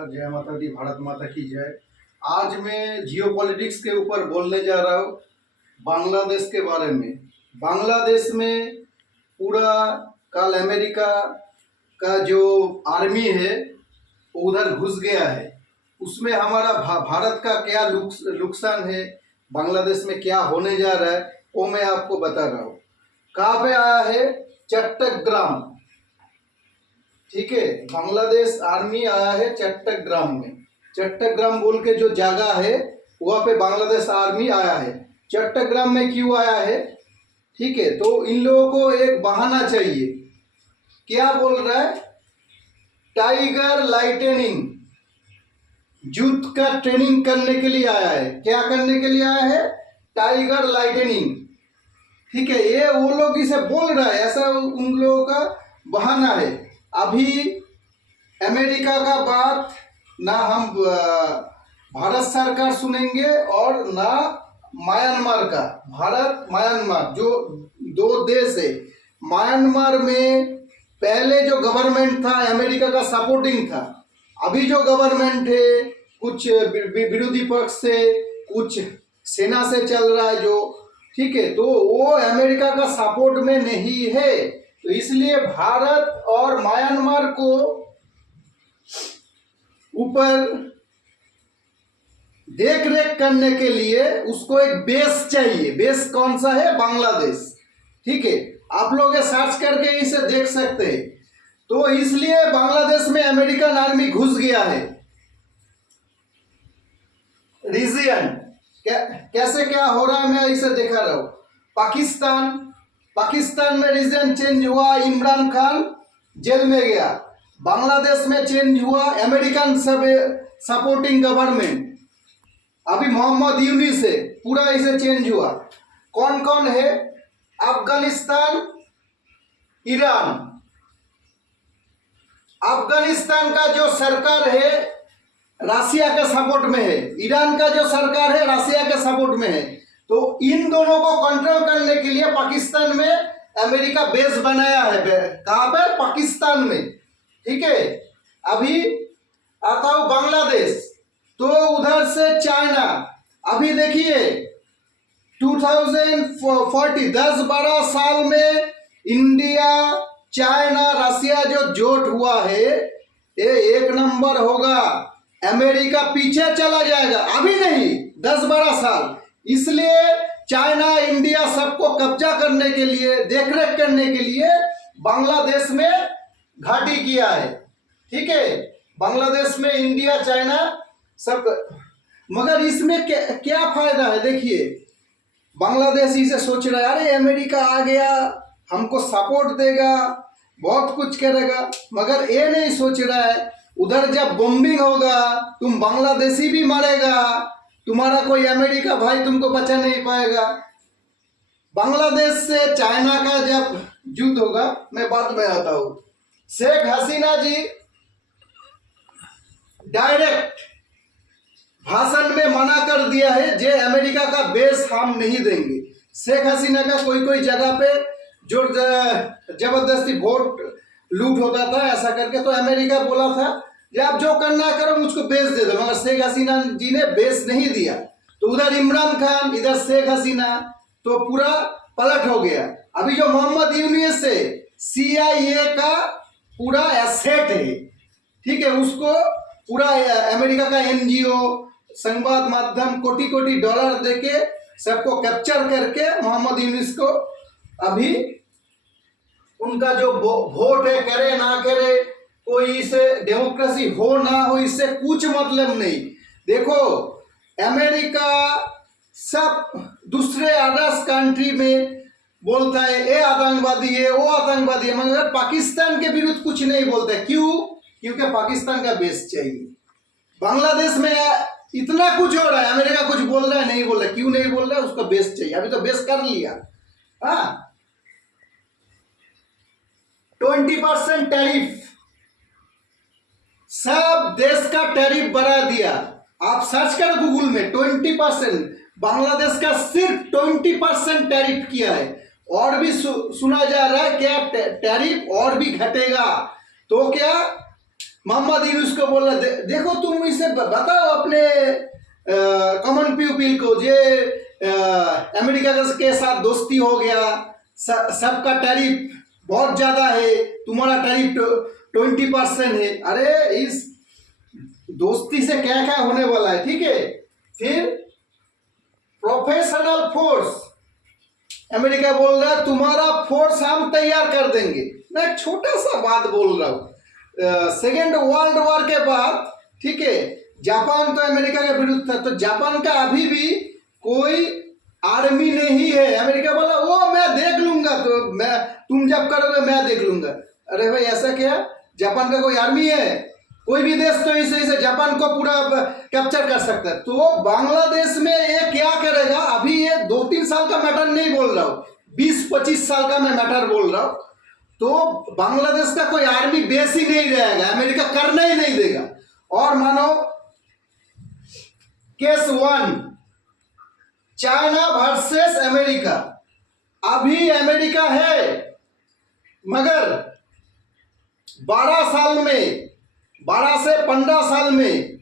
नमस्कार, जय माता दी, भारत माता की जय। आज मैं जियोपॉलिटिक्स के ऊपर बोलने जा रहा हूँ, बांग्लादेश के बारे में। बांग्लादेश में पूरा कल अमेरिका का जो आर्मी है वो उधर घुस गया है। उसमें हमारा भारत का क्या नुकसान है, बांग्लादेश में क्या होने जा रहा है, वो मैं आपको बता रहा हूँ। कहाँ पे आया है? चट्टग्राम, ठीक है। बांग्लादेश आर्मी आया है चट्टग्राम में। चट्टग्राम बोल के जो जगह है वहाँ पे बांग्लादेश आर्मी आया है। चट्टग्राम में क्यों आया है? ठीक है, तो इन लोगों को एक बहाना चाहिए। क्या बोल रहा है? टाइगर लाइटनिंग, युद्ध का ट्रेनिंग करने के लिए आया है। क्या करने के लिए आया है? टाइगर लाइटनिंग, ठीक है। ये वो लोग इसे बोल रहा है, ऐसा उन लोगों का बहाना है। अभी अमेरिका का बात ना हम भारत सरकार सुनेंगे और ना म्यांमार का। भारत म्यांमार जो दो देश है, म्यांमार में पहले जो गवर्नमेंट था अमेरिका का सपोर्टिंग था। अभी जो गवर्नमेंट है कुछ विरोधी पक्ष से, कुछ सेना से चल रहा है जो, ठीक है, तो वो अमेरिका का सपोर्ट में नहीं है। तो इसलिए भारत और म्यांमार को ऊपर देख रेख करने के लिए उसको एक बेस चाहिए। बेस कौन सा है? बांग्लादेश, ठीक है। आप लोग सर्च करके इसे देख सकते हैं। तो इसलिए बांग्लादेश में अमेरिकन आर्मी घुस गया है। रीजन कैसे क्या हो रहा है मैं इसे दिखा रहा हूं। पाकिस्तान में रीजन चेंज हुआ, इमरान खान जेल में गया। बांग्लादेश में चेंज हुआ, अमेरिकन सपोर्टिंग गवर्नमेंट। अभी मोहम्मद यूनिस से पूरा इसे चेंज हुआ। कौन कौन है? अफगानिस्तान, ईरान। अफगानिस्तान का जो सरकार है रसिया के सपोर्ट में है, ईरान का जो सरकार है रसिया के सपोर्ट में है। तो इन दोनों को कंट्रोल करने के लिए पाकिस्तान में अमेरिका बेस बनाया है। कहां पर? पाकिस्तान में, ठीक है। अभी आता हूं बांग्लादेश, तो उधर से चाइना। अभी देखिए 2040 10-12 साल में इंडिया, चाइना, रसिया जो जोट हुआ है ये एक नंबर होगा। अमेरिका पीछे चला जाएगा, अभी नहीं 10-12 साल। इसलिए चाइना, इंडिया सबको कब्जा करने के लिए, देखरेख करने के लिए बांग्लादेश में घाटी किया है, ठीक है। बांग्लादेश में इंडिया, चाइना सब। मगर इसमें क्या फायदा है? देखिए बांग्लादेश इसे सोच रहा है, अरे अमेरिका आ गया हमको सपोर्ट देगा, बहुत कुछ करेगा। मगर ये नहीं सोच रहा है उधर जब बॉम्बिंग होगा तुम बांग्लादेशी भी मरेगा, तुम्हारा कोई अमेरिका भाई तुमको बचा नहीं पाएगा। बांग्लादेश से चाइना का जब युद्ध होगा, मैं बाद में आता हूं। शेख हसीना जी डायरेक्ट भाषण में मना कर दिया है जे अमेरिका का बेस हम नहीं देंगे। शेख हसीना का कोई जगह पे जो जबरदस्ती वोट लूट होता था ऐसा करके, तो अमेरिका बोला था कि आप जो करना करो मुझको बेस दे दो। मगर शेख हसीना जी ने बेस नहीं दिया। तो उधर इमरान खान, इधर शेख हसीना, तो पूरा पलट हो गया। अभी जो मोहम्मद यूनिस है CIA का पूरा एसेट है, ठीक है। उसको पूरा अमेरिका का NGO, संवाद माध्यम कोटि डॉलर देके सबको कैप्चर करके मोहम्मद यूनिस को अभी उनका जो वोट है, करे ना करे, कोई इसे डेमोक्रेसी हो ना हो, इससे कुछ मतलब नहीं। देखो अमेरिका सब दूसरे अदर्स कंट्री में बोलता है ये आतंकवादी है, वो आतंकवादी है, मगर पाकिस्तान के विरुद्ध कुछ नहीं बोलता है। क्यों? क्योंकि पाकिस्तान का बेस चाहिए। बांग्लादेश में इतना कुछ हो रहा है, अमेरिका कुछ बोल रहा है, नहीं बोल रहा है। क्यों नहीं बोल रहा है? उसका बेस चाहिए। अभी तो बेस कर लिया। हाँ, 20% टैरिफ, सब देश का टैरिफ बढ़ा दिया। आप सर्च करो गूगल में, 20%। बांग्लादेश का सिर्फ 20% टैरिफ किया है। और भी सुना जा रहा है क्या टैरिफ और भी घटेगा। तो क्या मोहम्मद यूनुस को बोल रहे देखो तुम इसे बताओ अपने कॉमन पीपल को जे अमेरिका के साथ दोस्ती हो गया, सबका टैरिफ बहुत ज़्यादा है, तुम्हारा टैरिफ 20% है। अरे इस दोस्ती से क्या क्या होने वाला है, ठीक है। फिर प्रोफेशनल फोर्स, अमेरिका बोल रहा है तुम्हारा फोर्स हम तैयार कर देंगे। मैं एक छोटा सा बात बोल रहा हूँ, सेकेंड वर्ल्ड वॉर के बाद, ठीक है, जापान तो अमेरिका के विरुद्ध था, तो जापान का अभी भी कोई आर्मी नहीं है। अमेरिका बोला वो मैं देख लूंगा, तो मैं तुम जब करोगे मैं देख लूंगा। अरे भाई ऐसा क्या, जापान का कोई आर्मी है? कोई भी देश तो इसे जापान को पूरा कैप्चर कर सकता है। तो बांग्लादेश में ये क्या करेगा, अभी ये 2-3 साल का मैटर नहीं बोल रहा हूँ, 20-25 साल का मैं मैटर बोल रहा हूँ। तो बांग्लादेश का कोई आर्मी बेस ही नहीं रहेगा, अमेरिका करने ही नहीं देगा। और मानो केस 1, चाइना वर्सेस अमेरिका। अभी अमेरिका है, मगर 12 साल में, 12 से 15 साल में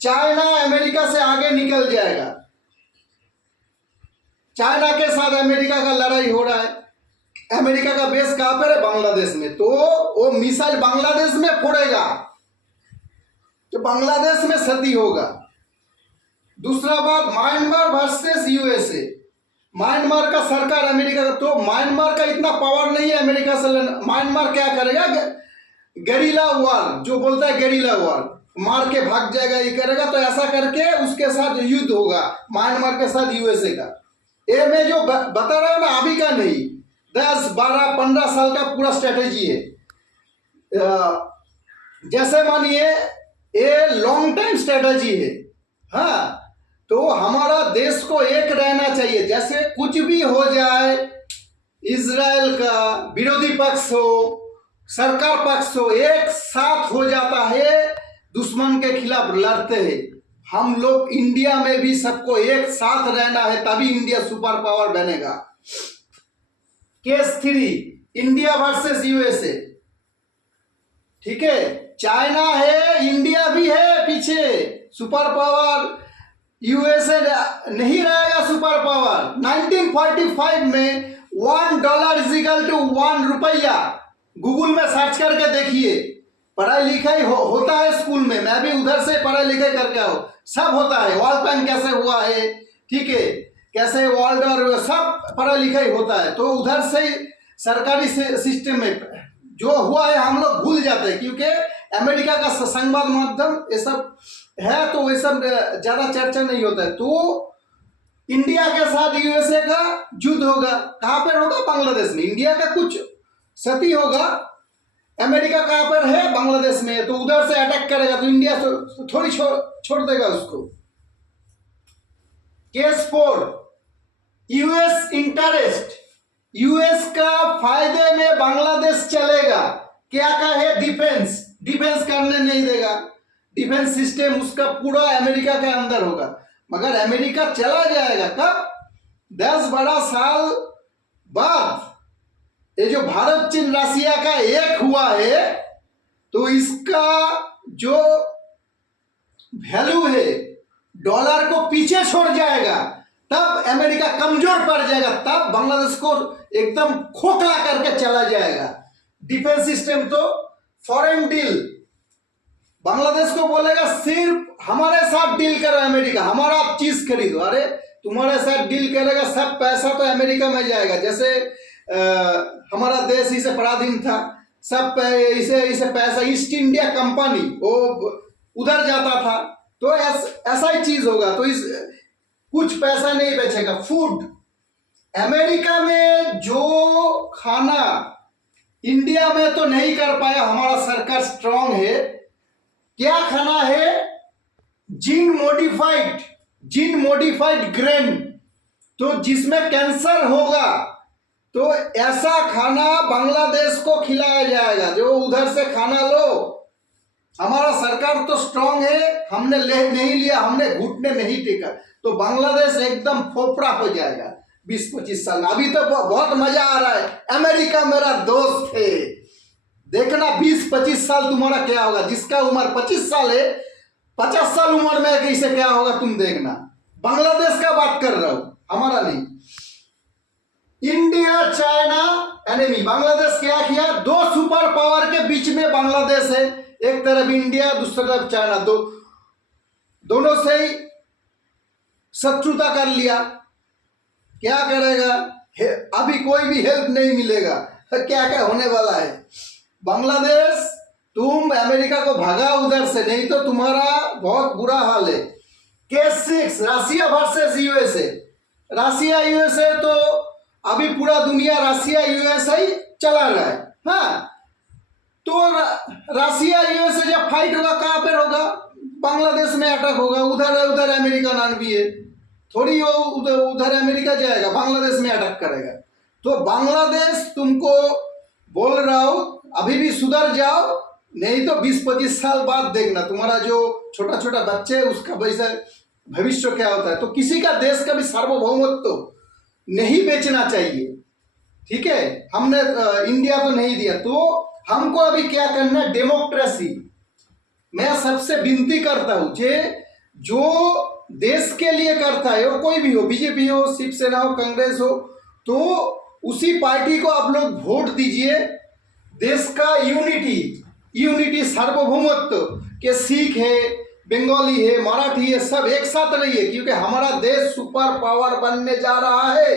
चाइना अमेरिका से आगे निकल जाएगा। चाइना के साथ अमेरिका का लड़ाई हो रहा है। अमेरिका का बेस कहां पर है? बांग्लादेश में। तो वो मिसाइल बांग्लादेश में फोड़ेगा, तो बांग्लादेश में क्षति होगा। दूसरा बात, म्यांमार वर्सेस यूएसए। म्यांमार का सरकार अमेरिका का, तो म्यांमार का इतना पावर नहीं है अमेरिका से लड़ना। म्यांमार क्या करेगा? गेरिला वार, जो बोलता है गेरिला वार, मार के भाग जाएगा, ये करेगा। तो ऐसा करके उसके साथ युद्ध होगा म्यांमार के साथ यूएसए का। ये मैं जो बता रहा हूं ना, अभी का नहीं, 10, 12, 15 साल का पूरा स्ट्रेटेजी है। जैसे मानिए ये लॉन्ग टाइम स्ट्रेटेजी है। हाँ, तो हमारा देश को एक रहना चाहिए। जैसे कुछ भी हो जाए, इजराइल का विरोधी पक्ष हो, सरकार पक्ष हो, एक साथ हो जाता है, दुश्मन के खिलाफ लड़ते हैं। हम लोग इंडिया में भी सबको एक साथ रहना है, तभी इंडिया सुपर पावर बनेगा। केस 3, इंडिया वर्सेस यूएसए, ठीक है। चाइना है, इंडिया भी है पीछे, सुपर पावर यूएसए नहीं रहेगा सुपर पावर। 1945 में $1 इज इक्वल टू 1 रुपया। गूगल में सर्च करके देखिए, पढ़ाई लिखाई होता है स्कूल में, मैं भी उधर से पढ़ाई लिखाई करके आओ, सब होता है। वर्ल्ड बैंक कैसे हुआ है, ठीक है, कैसे वर्ल्ड और सब पढ़ाई लिखाई होता है। तो उधर से सरकारी सिस्टम में जो हुआ है हम लोग भूल जाते हैं, क्योंकि अमेरिका का संवाद माध्यम ये सब है, तो ये सब ज्यादा चर्चा नहीं होता है। तो इंडिया के साथ यूएसए का युद्ध होगा, कहां पर होगा? बांग्लादेश में। इंडिया का कुछ क्षति होगा, अमेरिका कहां पर है? बांग्लादेश में। तो उधर से अटैक करेगा, तो इंडिया तो थोड़ी छोड़ देगा उसको। Case 4, US interest. यूएस का फायदे में बांग्लादेश चलेगा। क्या है? डिफेंस करने नहीं देगा। डिफेंस सिस्टम उसका पूरा अमेरिका के अंदर होगा। मगर अमेरिका चला जाएगा कब? 10-12 साल बाद। ये जो भारत चीन रसिया का एक हुआ है, तो इसका जो वैल्यू है डॉलर को पीछे छोड़ जाएगा, तब अमेरिका कमजोर पड़ जाएगा, तब बांग्लादेश को एकदम खोखला करके चला जाएगा। डिफेंस सिस्टम तो फॉरेन डील, बांग्लादेश को बोलेगा सिर्फ हमारे साथ डील करो अमेरिका, हमारा चीज खरीदो। अरे तुम्हारे साथ डील करेगा, सब पैसा तो अमेरिका में जाएगा। जैसे हमारा देश इसे पराधीन था, सब इसे पैसा ईस्ट इंडिया कंपनी वो उधर जाता था, तो ऐसा ही चीज होगा। तो इस कुछ पैसा नहीं बचेगा। फूड, अमेरिका में जो खाना इंडिया में तो नहीं कर पाया, हमारा सरकार स्ट्रांग है। क्या खाना है? जीन मॉडिफाइड ग्रेन, तो जिसमें कैंसर होगा, तो ऐसा खाना बांग्लादेश को खिलाया जाएगा। जो उधर से खाना लो, हमारा सरकार तो स्ट्रांग है, हमने नहीं लिया, हमने घुटने नहीं टेका, तो बांग्लादेश एकदम फोफड़ा हो जाएगा 20-25 साल में। अभी तो बहुत मजा आ रहा है, अमेरिका मेरा दोस्त है, देखना 20-25 साल तुम्हारा क्या होगा। जिसका उम्र 25 साल है, 50 साल उम्र में कैसे क्या होगा तुम देखना। बांग्लादेश का बात कर रहा हूं, हमारा नहीं। India China enemy. बांग्लादेश क्या किया, दो सुपर पावर के बीच में बांग्लादेश है, एक तरफ इंडिया दूसरी तरफ चाइना, दोनों से ही शत्रुता कर लिया। क्या करेगा, अभी कोई भी हेल्प नहीं मिलेगा। क्या क्या होने वाला है। बांग्लादेश तुम अमेरिका को भगा उधर से, नहीं तो तुम्हारा बहुत बुरा हाल है। Case 6 Russia versus USA. Russia USA तो अभी पूरा दुनिया रशिया यूएसए ही चला रहा है। हाँ, तो रशिया यूएसए जब फाइट होगा कहाँ पर होगा, बांग्लादेश में अटैक होगा। उधर अमेरिका नान भी है, थोड़ी वो उधर अमेरिका जाएगा, बांग्लादेश में अटैक करेगा। तो बांग्लादेश तुमको बोल रहा हूं, अभी भी सुधर जाओ, नहीं तो 20-25 साल बाद देखना तुम्हारा जो छोटा छोटा बच्चे है उसका वैसे भविष्य क्या होता है। तो किसी का देश का भी सार्वभौमत्व तो नहीं बेचना चाहिए, ठीक है। हमने इंडिया तो नहीं दिया, तो हमको अभी क्या करना है, डेमोक्रेसी। मैं सबसे विनती करता हूं जो देश के लिए करता है, और कोई भी हो, बीजेपी हो, शिवसेना हो, कांग्रेस हो, तो उसी पार्टी को आप लोग वोट दीजिए। देश का यूनिटी सार्वभौमत्व के सिख है, बंगाली है, मराठी है, सब एक साथ रहिए, क्योंकि हमारा देश सुपर पावर बनने जा रहा है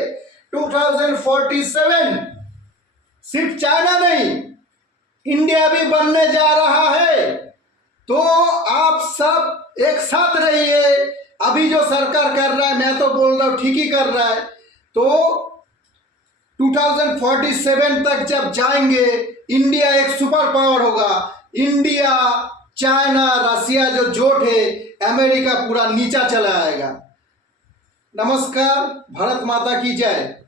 2047। सिर्फ चाइना नहीं, इंडिया भी बनने जा रहा है। तो आप सब एक साथ रहिए। अभी जो सरकार कर रहा है, मैं तो बोल रहा हूँ ठीक ही कर रहा है। तो 2047 तक जब जाएंगे, इंडिया एक सुपर पावर होगा। इंडिया, चाइना, रशिया जो जोट है, अमेरिका पूरा नीचा चला आएगा। नमस्कार, भारत माता की जय।